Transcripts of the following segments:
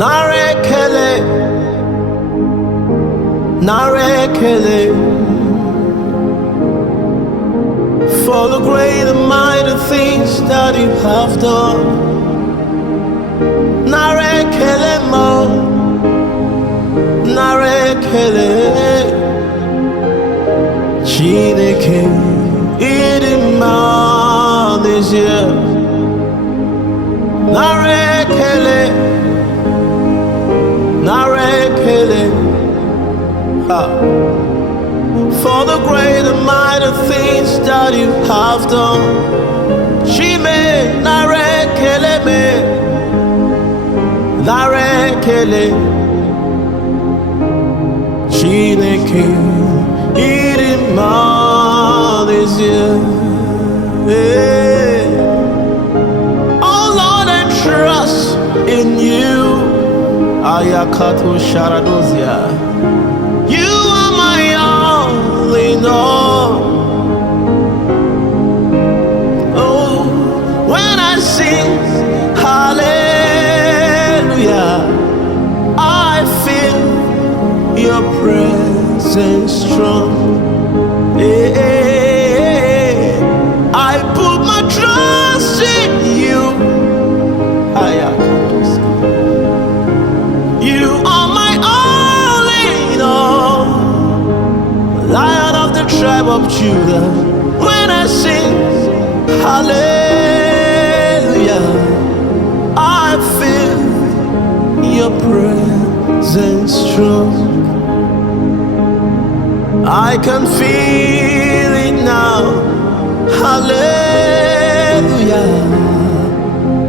Nara, Ekele, Nara, Ekele, for the great and mighty things that you have done. Nara, Ekele, mo, Nara, Ekele, Chineke, ịdị mma n'ezie. Nara, Ekele, Nara, Ekele, for the great and mighty things that you have done. Shime, Nara, Ekele, me, Nara, Ekele, Chineke, ịdị mma n'ezie. Oh Lord, I trust in you. Ayakato Sharadozia. You are my all in all. Oh, when I sing hallelujah, I feel your presence strong. I put my trust in you. You are my all in all, Lion of the tribe of Judah. When I sing hallelujah, I feel your presence strong. I can feel it now. Hallelujah,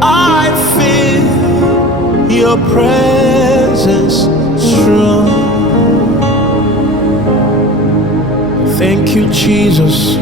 I feel your presence strong. Thank you, Jesus.